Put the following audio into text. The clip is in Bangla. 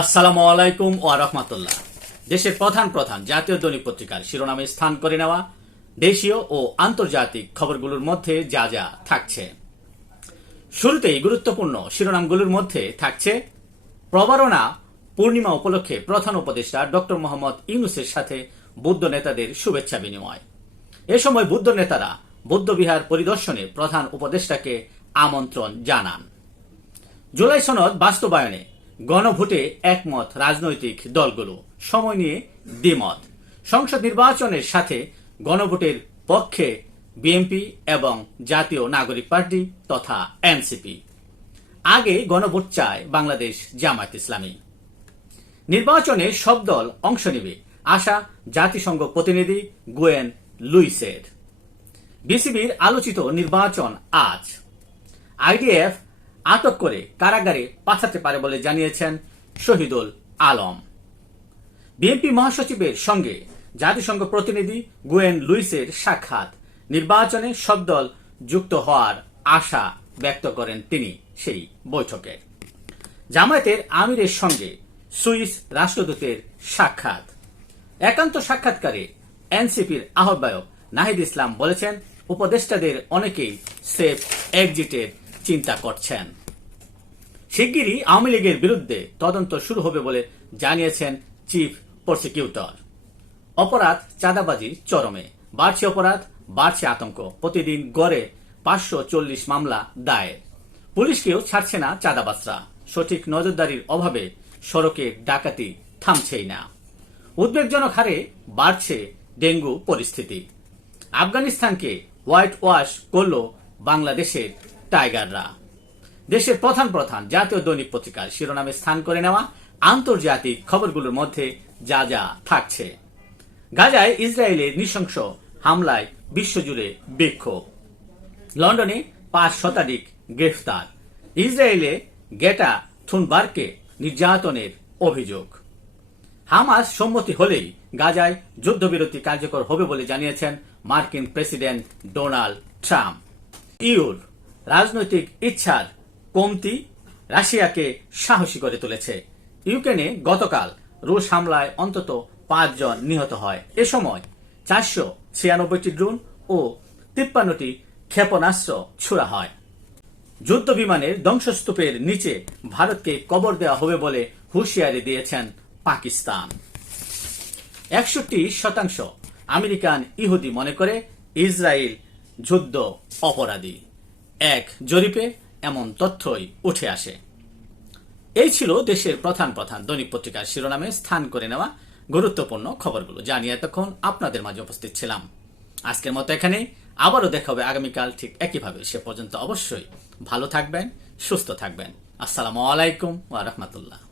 আসসালামু আলাইকুম ও রহমাতুল্লাহ। দেশের প্রধান প্রধান জাতীয় দৈনিক পত্রিকার শিরোনামে স্থান করে নেওয়া দেশীয় ও আন্তর্জাতিক খবরগুলোর মধ্যে যা যা থাকছে। শুরুতেই গুরুত্বপূর্ণ শিরোনামগুলোর মধ্যে থাকছে প্রবারণা পূর্ণিমা উপলক্ষে প্রধান উপদেষ্টা ডক্টর মোহাম্মদ ইউনুসের সাথে বৌদ্ধ নেতাদের শুভেচ্ছা বিনিময়। এ সময় বৌদ্ধ নেতারা বৌদ্ধবিহার পরিদর্শনে প্রধান উপদেষ্টাকে আমন্ত্রণ জানান। জুলাই সনদ বাস্তবায়নে গণভোটে একমত রাজনৈতিক দলগুলো। সময় নিয়ে দ্বিমত। সংসদ নির্বাচনের সাথে গণভোটের পক্ষে বিএনপি এবং জাতীয় নাগরিক পার্টি তথা এনসিপি আগে গণভোট চায় বাংলাদেশ জামায়াত ইসলামী। নির্বাচনে সব দল অংশ নেবে, আশা জাতিসংঘ প্রতিনিধি গোয়েন লুইসের। বিসিবির আলোচিত নির্বাচন আজ। আইডিএফ আটক করে কারাগারে পাঠাতে পারে বলে জানিয়েছেন শহীদুল আলম। বিএনপি মহাসচিবের সঙ্গে জাতিসংঘ প্রতিনিধি গুয়েন লুইসের সাক্ষাৎ। নির্বাচনে সব দল যুক্ত হওয়ার আশা ব্যক্ত করেন তিনি সেই বৈঠকে। জামায়াতের আমিরের সঙ্গে সুইস রাষ্ট্রদূতের সাক্ষাৎ। একান্ত সাক্ষাৎকারে এনসিপির আহ্বায়ক নাহিদ ইসলাম বলেছেন, উপদেষ্টাদের অনেকেই সেফ এক্সিটের চিন্তা করছেন। শিগগিরই আওয়ামী লীগের বিরুদ্ধে তদন্ত শুরু হবে বলে জানিয়েছেন চিফ প্রসিকিউটর। অপরাধ চাঁদাবাজি চরমে। বাড়ছে অপরাধ, বাড়ছে আতঙ্ক। প্রতিদিন গড়ে পাঁচশো চল্লিশ মামলা দায়ের। পুলিশকেও ছাড়ছে না চাঁদাবাজরা। সঠিক নজরদারির অভাবে সড়কে ডাকাতি থামছেই না। উদ্বেগজনক হারে বাড়ছে ডেঙ্গু পরিস্থিতি। আফগানিস্তানকে হোয়াইট ওয়াশ করল বাংলাদেশের টাইগাররা। দেশের প্রধান প্রধান জাতীয় দৈনিক পত্রিকার শিরোনামে স্থান করে নেওয়া আন্তর্জাতিক খবরগুলোর মধ্যে যা যা থাকছে। গাজায় ইসরায়েলের নৃশংস হামলায় বিশ্বজুড়ে বিক্ষোভ। লন্ডনে পাঁচ শতাধিক গ্রেফতার। ইসরায়েলে গেটা থুনবার্গকে নির্যাতনের অভিযোগ। হামাস সম্মতি হলেই গাজায় যুদ্ধবিরতি কার্যকর হবে বলে জানিয়েছেন মার্কিন প্রেসিডেন্ট ডোনাল্ড ট্রাম্প। ইউর রাজনৈতিক ইচ্ছার কমতি রাশিয়াকে সাহসী করে তুলেছে। ইউক্রেনে গতকাল রুশ হামলায় অন্তত পাঁচজন নিহত হয়। এ সময় চারশো ছিয়ানব্বইটি ড্রোন ও তিপ্পান্নটি ক্ষেপণাস্ত্র ছোড়া হয়। যুদ্ধ বিমানের ধ্বংসস্তূপের নিচে ভারতকে কবর দেওয়া হবে বলে হুঁশিয়ারি দিয়েছেন পাকিস্তান। একষট্টি শতাংশ আমেরিকান ইহুদি মনে করে ইসরায়েল যুদ্ধ অপরাধী। এক জরিপে এমন তথ্যই উঠে আসে। এই ছিল দেশের প্রধান প্রধান দৈনিক পত্রিকার শিরোনামে স্থান করে নেওয়া গুরুত্বপূর্ণ খবরগুলো। যা নিয়ে এতক্ষণ আপনাদের মাঝে উপস্থিত ছিলাম। আজকের মতো এখানে আবারও দেখা হবে আগামীকাল ঠিক একইভাবে। সে পর্যন্ত অবশ্যই ভালো থাকবেন, সুস্থ থাকবেন। আসসালামু আলাইকুম ওয়া রাহমাতুল্লাহ।